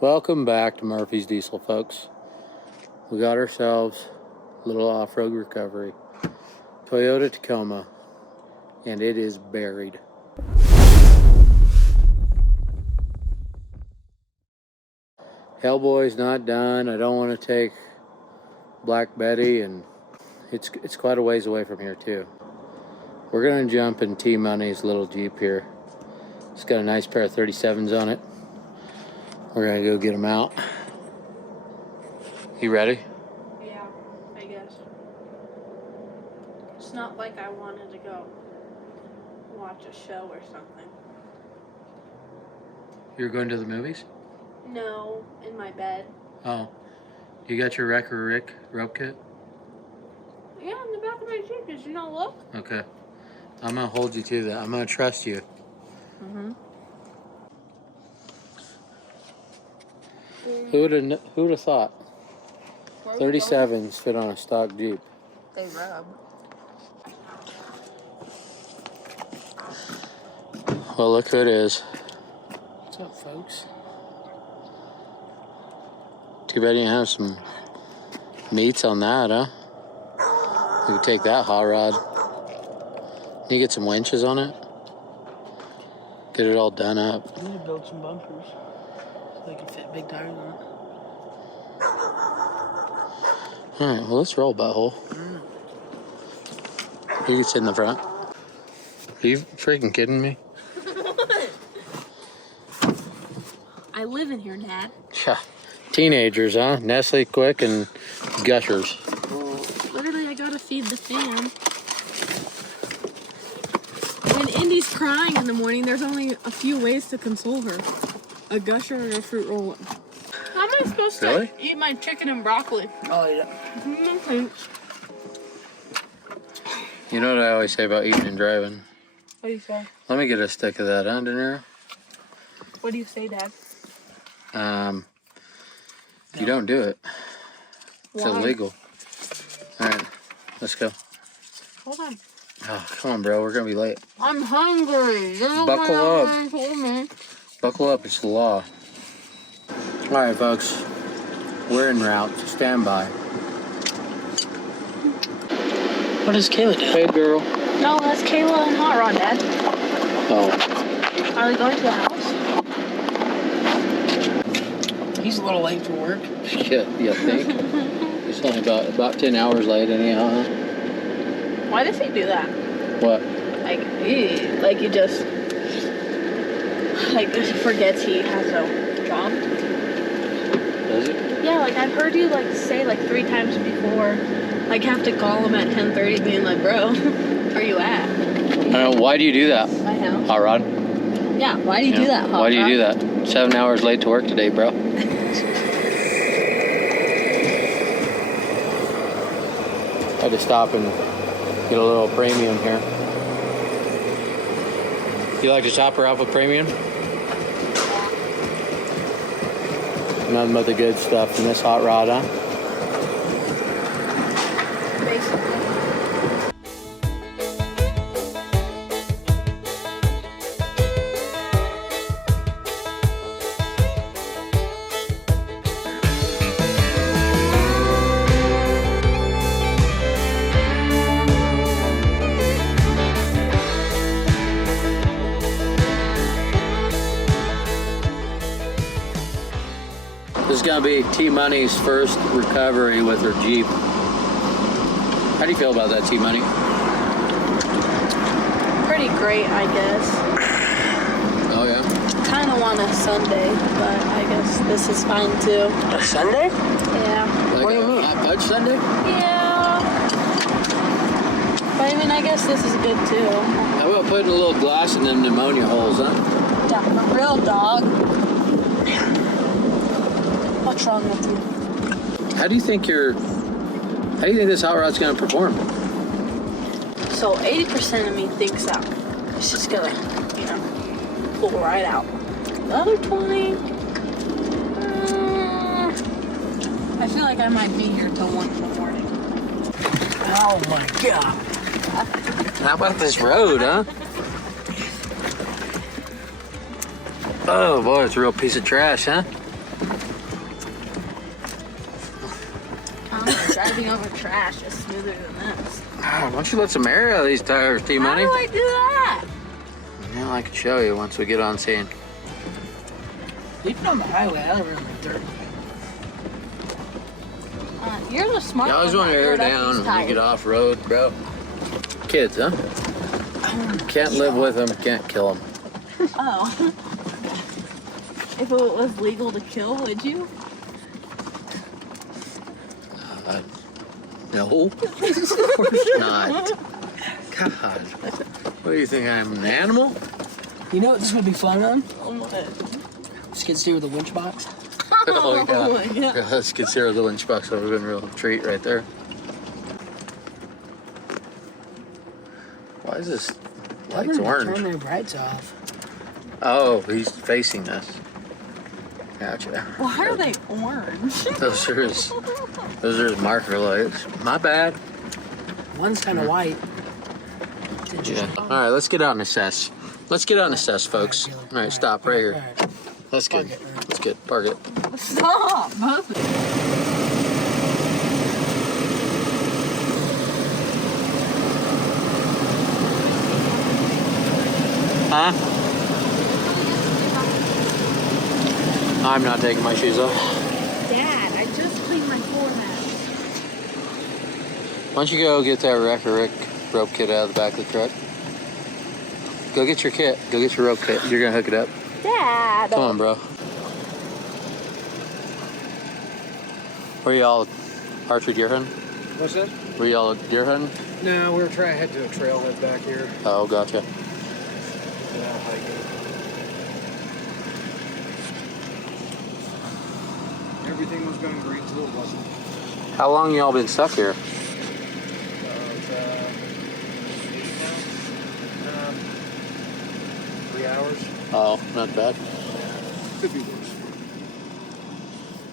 Welcome back to Murphy's Diesel, folks. We got ourselves a little off-road recovery. Toyota Tacoma, and it is buried. Hellboy's not done. I don't want to take Black Betty, and it's quite a ways away from here too. We're gonna jump in T-Money's little Jeep here. It's got a nice pair of 37s on it. We're gonna go get them out. You ready? Yeah, I guess. It's not like I wanted to go watch a show or something. You're going to the movies? No, in my bed. Oh. You got your Wrecker Rick rope kit? Yeah, in the back of my Jeep. Did you not look? Okay. I'm gonna hold you to that. I'm gonna trust you. Mm-hmm. Who would have thought? 37s fit on a stock Jeep. They rub. Well, look who it is. What's up, folks? Too bad you didn't have some meats on that, huh? We could take that hot rod. You get some winches on it? Get it all done up. I need to build some bumpers so they can fit big tires on it. Alright, well, let's roll, butthole. You can sit in the front. Are you freaking kidding me? I live in here, Dad. Yeah. Teenagers, huh? Nestle Quick and Gushers. Literally, I gotta feed the fan. When Indy's crying in the morning, there's only a few ways to console her. A Gusher or a fruit roll. How am I supposed to eat my chicken and broccoli? Oh, yeah. You know what I always say about eating and driving? What do you say? Let me get a stick of that, huh, Niro? What do you say, Dad? You don't do it. It's Why? illegal. Alright, let's go. Hold on. Oh, come on, bro. We're going to be late. I'm hungry. Buckle up. Buckle up. It's the law. Alright, folks. We're en route. Stand by. What does Kayla do? Hey, girl. No, that's Kayla and Hot Rod, Dad. Oh. Are they going to the house? He's a little late for work. Shit, you think? It's only about 10 hours late anyhow, huh? Why does he do that? What? Like he just forgets he has a job. Does it? Yeah, like I've heard you say 3 times before. Like have to call him at 10:30 being like, bro, where you at? I don't know. Why do you do that? My house. Hot Rod? Yeah, why do you do that, Hot Why do you Rod? do that? 7 hours late to work today, bro. Had to stop and get a little premium here. You like to top her off with premium? Nothing but the good stuff in this hot rod, huh? Basically. This is gonna be T-Money's first recovery with her Jeep. How do you feel about that, T-Money? Pretty great, I guess. Oh yeah? Kind of want a Sunday, but I guess this is fine too. A Sunday? Yeah. Like What do you mean? a hot fudge sundae? Yeah. But I mean, I guess this is good too. How about putting a little glass in them pneumonia holes, huh? Yeah, a real dog. What's wrong with you? How do you think this hot rod's gonna perform? So 80% of me thinks that it's just gonna, pull right out. The other 20, I feel like I might be here till 1 in the morning. Oh my god. How about this road, huh? Oh boy, it's a real piece of trash, huh? driving over trash is smoother than this. Why don't you let some air out of these tires, T-Money? How do I do that? Yeah, I can show you once we get on scene. Even on the highway, I don't remember dirt. You're the smart You one. always want to that air rode up down these when you get tires. off road, bro. Kids, huh? Can't live with them, can't kill them. Oh. If it was legal to kill, would you? No, of course not. God, what do you think? I'm an animal? You know what this would be fun on? What? Skid steer with a winch box. Oh, yeah. Oh my God. Yeah, let's consider the winch box. That would have been a real treat right there. Why is this lights Turn orange? their brights off. Oh, he's facing us. Gotcha. Why are they orange? Those are his marker lights. My bad. One's kind of white. Yeah. All right, let's get out and assess. Let's get out and assess, folks. All right, stop right here. That's good. That's good. Park it. Stop! Both of you. Huh? I'm not taking my shoes off. Dad, I just cleaned my forehead. Why don't you go get that Wreck-A-Rick rope kit out of the back of the truck? Go get your kit. Go get your rope kit. You're gonna hook it up. Dad! Come on, bro. Were y'all archery deer hunting? What's that? Were y'all deer hunting? No, we were trying to head to a trailhead back here. Oh, gotcha. Hiking. Everything was going great until it wasn't. How long y'all been stuck here? It's, 3 hours. Oh, not bad. Could be worse.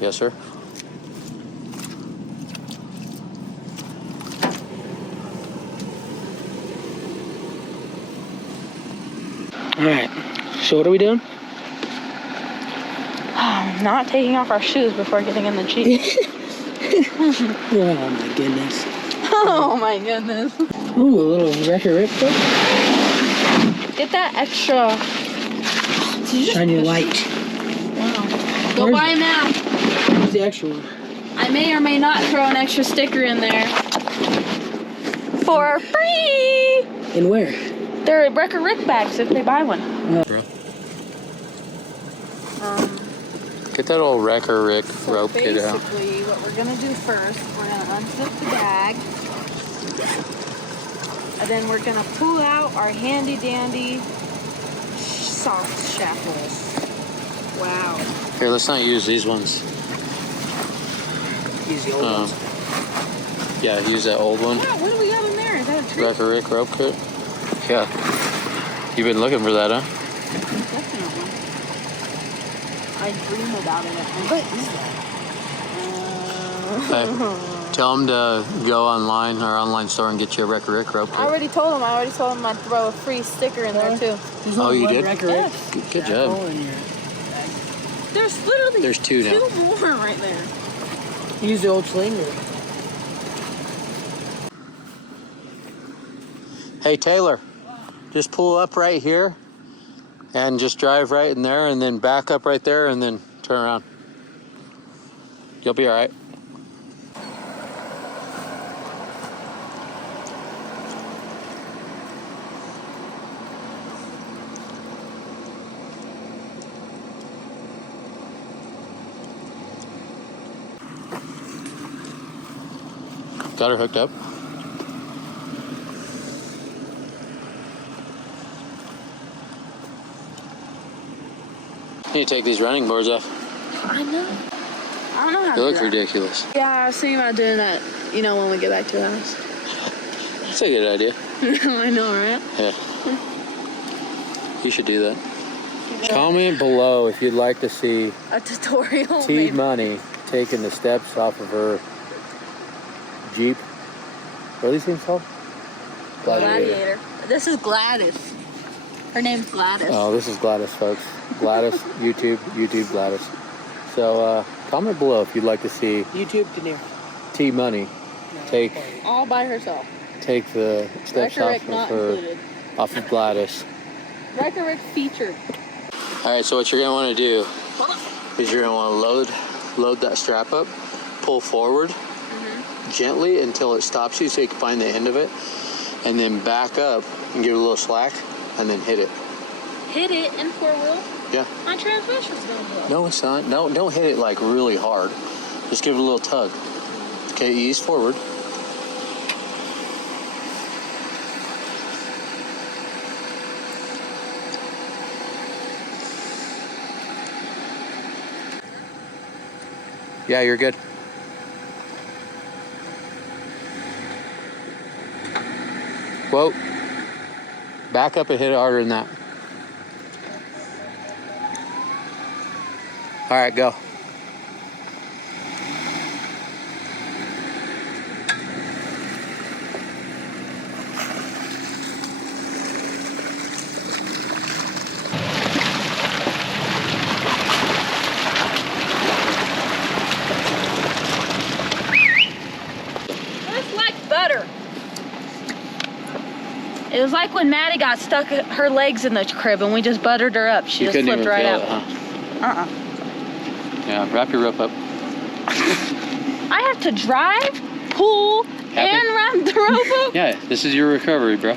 Yes, sir. All right. So what are we doing? Not taking off our shoes before getting in the Jeep. Oh my goodness. Oh my goodness. Ooh, a little Wreck-A-Rick book. Get that extra. Shine your light. Wow. Go buy them now. Where's the extra one? I may or may not throw an extra sticker in there. For free! And where? They're Wreck-A-Rick bags if they buy one. Bro. Get that old Wreck-A-Rick rope kit out. Basically, what we're gonna do first, we're gonna unzip the bag. And then we're gonna pull out our handy dandy soft shackles. Wow. Here, let's not use these ones. Use the old ones. Yeah, use that old one. Wow, what do we got in there? Is that a trick? Wreck-A-Rick rope kit. Yeah. You've been looking for that, huh? Definitely. I dream about it. What is that? Hey, tell them to go online, our online store, and get you a Wreck-A-Rick rope I kit. already told him. I'd throw a free sticker in there too. There's Oh, only you one did? Wreck-A-Rick Yes. Good job. shackle in your bag. There's literally There's two now. two more right there. Use the old slinger. Hey, Taylor, just pull up right here and just drive right in there and then back up right there and then turn around. You'll be all right. Got her hooked up. You need to take these running boards off. I know. I don't know how They to look do that. ridiculous. Yeah, I was thinking about doing that, when we get back to the house. That's a good idea. I know, right? Yeah. You should do that. Comment below if you'd like to see A tutorial. T maybe. Money taking the steps off of her Jeep. What are these things called? Gladiator. This is Gladys. Her name's Gladys. Oh, this is Gladys, folks. Gladys, YouTube Gladys. So comment below if you'd like to see YouTube to near. T Money take All by herself. take the steps Wrecker off Rick of not her, included. off of Gladys. Wrecker Rick featured. All right, so what you're gonna want to do is you're gonna want to load that strap up, pull forward gently until it stops you so you can find the end of it, and then back up and give it a little slack, and then hit it. Hit it in 4-wheel? Yeah. My transmission's gonna blow. No, it's not. No, don't hit it like really hard. Just give it a little tug. Okay, ease forward. Yeah, you're good. Whoa. Back up and hit it harder than that. All right, go. It's like butter. It was like when Maddie got stuck her legs in the crib and we just buttered her up. She just slipped right out. Huh? Yeah, wrap your rope up. I have to drive, pull, and wrap the rope up? Yeah, this is your recovery, bro.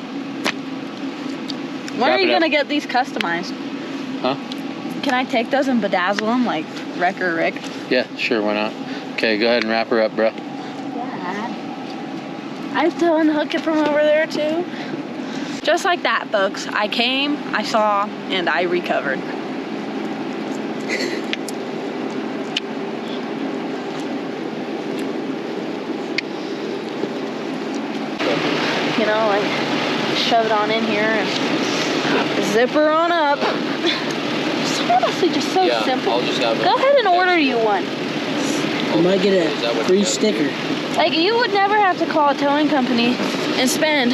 When are you going to get these customized? Huh? Can I take those and bedazzle them like Wrecker Rick? Yeah, sure, why not? Okay, go ahead and wrap her up, bro. Dad. I have to unhook it from over there too. Just like that, folks. I came, I saw, and I recovered. You know, like, shove it on in here and zip her on up. It's honestly just so simple. I'll just have Go ahead and order you one. You might get a free sticker. Like, you would never have to call a towing company and spend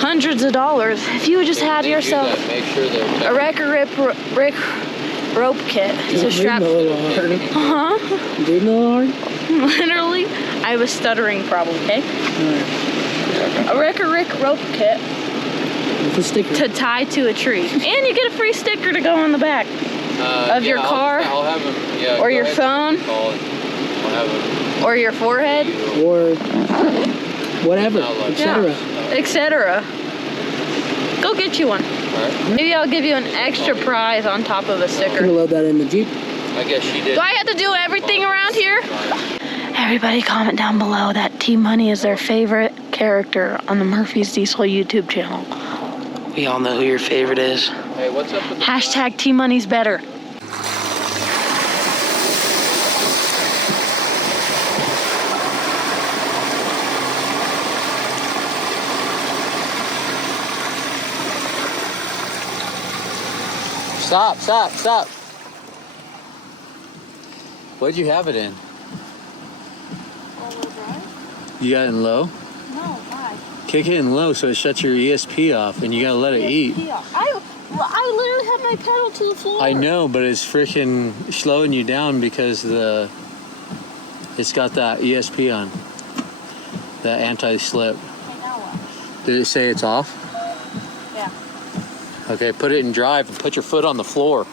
hundreds of dollars if you would just have yourself Make sure that a Wrecker Rick rope kit to strap. Breathing a little hard. Huh? Breathing a little hard? Literally, I have a stuttering problem, okay? A Wrecker Rick rope kit With a sticker. to tie to a tree. And you get a free sticker to go on the back of your car, I'll have them, or your phone, I'll have them. or your forehead, Or whatever, etc. etc. Go get you one. Maybe I'll give you an extra prize on top of a Gonna sticker. load that in the Jeep. I guess she did. Do I have to do everything around here? Everybody comment down below that T-Money is their favorite character on the Murphy's Diesel YouTube channel. We all know who your favorite is. Hey, what's up with the Hashtag T-Money's better. Stop, stop, stop. What'd you have it in? All-wheel drive? You got it in low? No, why? Kick it in low so it shuts your ESP off and you gotta let it eat. I literally had my pedal to the floor. I know, but it's freaking slowing you down because it's got that ESP on. That anti-slip. Okay, now what? Did it say it's off? Yeah. Okay, put it in drive and put your foot on the floor.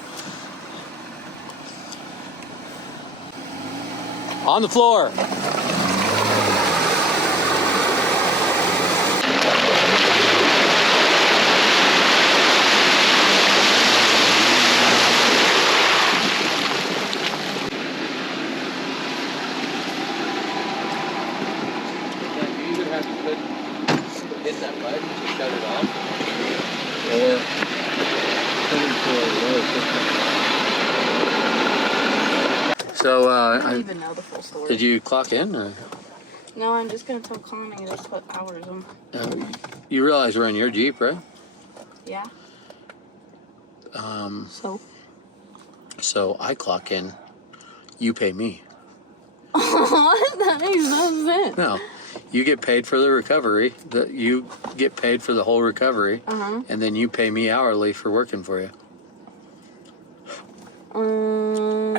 On the floor. You either have to hit that button to shut it off, or put it to a low system. So, I don't even know the full story. did you clock in? Or? No, I'm just gonna tell Connie to put hours on. You realize we're in your Jeep, right? Yeah. So I clock in, you pay me. What? That makes no sense. No, you get paid for the recovery. You get paid for the whole recovery, and then you pay me hourly for working for you. Um,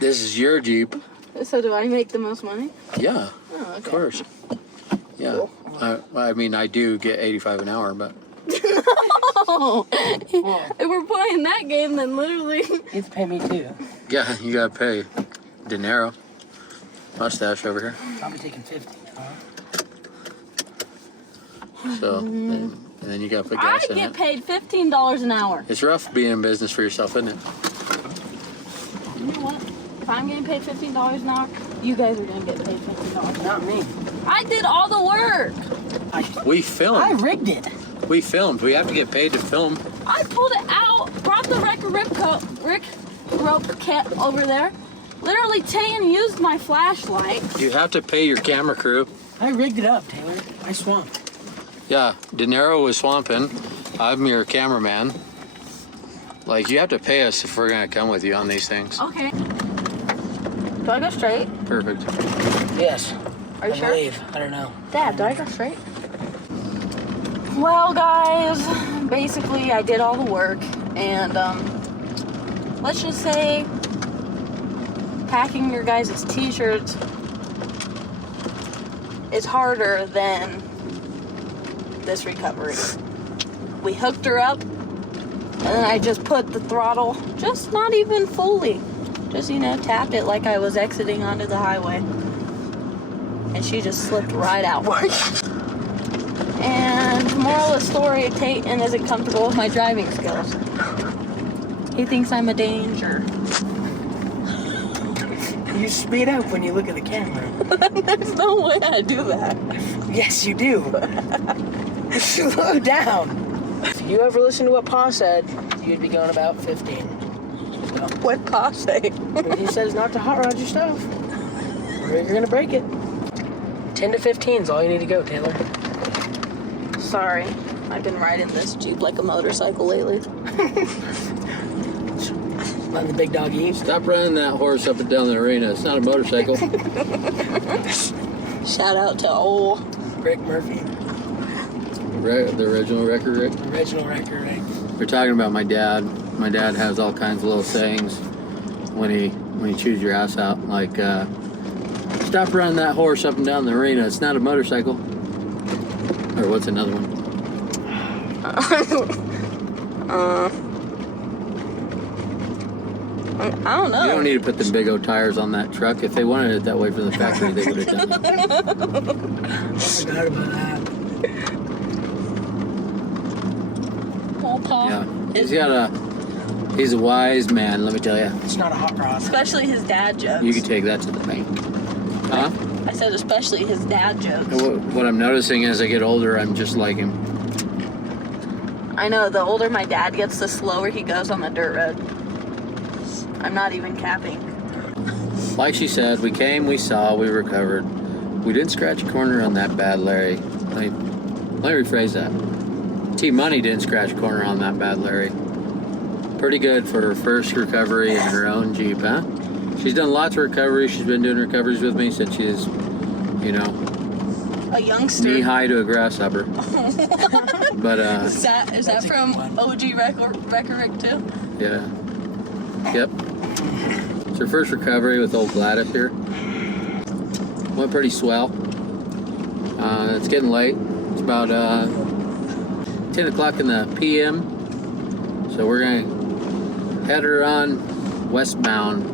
This is your Jeep. so do I make the most money? Yeah. Oh, Oh, okay. Of course. Yeah. I mean, I do get 85 an hour, but. No. If we're playing that game, then literally. You have to pay me too. Yeah, you gotta pay. Niro. Mustache over here. I'll be taking 50. So, and then you gotta put gas I in get it. paid $15 an hour. It's rough being in business for yourself, isn't it? You know what? If I'm getting paid $15 an hour, you guys are gonna get paid $15. Not me. I did all the work. We I filmed. rigged it. We filmed. We have to get paid to film. I pulled it out, brought the Rick rope kit over there. Literally, Tan used my flashlight. You have to pay your camera crew. I rigged it up, Taylor. I swamped. Yeah, Niro was swamping. I'm your cameraman. Like, you have to pay us if we're gonna come with you on these things. Okay. Do I go straight? Perfect. Yes. Are you I sure? believe. I don't know. Dad, do I go straight? Well, guys, basically I did all the work, and let's just say packing your guys' t-shirts is harder than this recovery. We hooked her up, and then I just put the throttle, just not even fully, just, tapped it like I was exiting onto the highway, and she just slipped right out. And moral of the story, Tayton isn't comfortable with my driving skills. He thinks I'm a danger. You speed up when you look at the camera. There's no way I do that. Yes, you do. Slow down. If you ever listen to what Pa said, you'd be going about 15. So, What Pa say? he says not to hot rod your stuff, or you're gonna break it. 10 to 15 is all you need to go, Taylor. Sorry, I've been riding this Jeep like a motorcycle lately. Letting the big dog eat. Stop running that horse up and down the arena. It's not a motorcycle. Shout out to old Rick Murphy. The original record, Rick. Original record, Rick. We're talking about my dad. My dad has all kinds of little sayings when he chews your ass out, like stop running that horse up and down the arena. It's not a motorcycle. Or what's another one? I don't know. You don't need to put them big old tires on that truck. If they wanted it that way from the factory, they would have done it. I forgot about that. Old Pa. Yeah, he's a wise man, let me tell you. It's not a hot rod. Especially his dad jokes. You can take that to the bank. Huh? I said especially his dad jokes. What I'm noticing as I get older, I'm just like him. I know, the older my dad gets, the slower he goes on the dirt road. I'm not even capping. Like she said, we came, we saw, we recovered. We didn't scratch a corner on that bad, Larry. Let me rephrase that. T-Money didn't scratch a corner on that bad, Larry. Pretty good for her first recovery in her own Jeep, huh? She's done lots of recoveries. She's been doing recoveries with me since she's, A youngster. knee high to a grasshopper. But Is that from OG Record too? yeah. Yep. It's her first recovery with old Gladys here. Went pretty swell. It's getting late. It's about 10 o'clock in the PM. So we're gonna head her on westbound.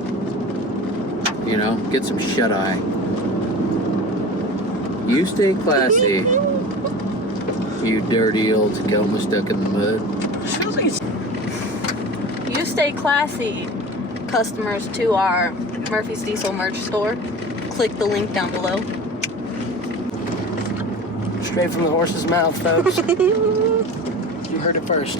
Get some shut-eye. You stay classy. You dirty old Tacoma stuck in the mud. You stay classy, customers to our Murphy's Diesel merch store. Click the link down below. Straight from the horse's mouth, folks. You heard it first.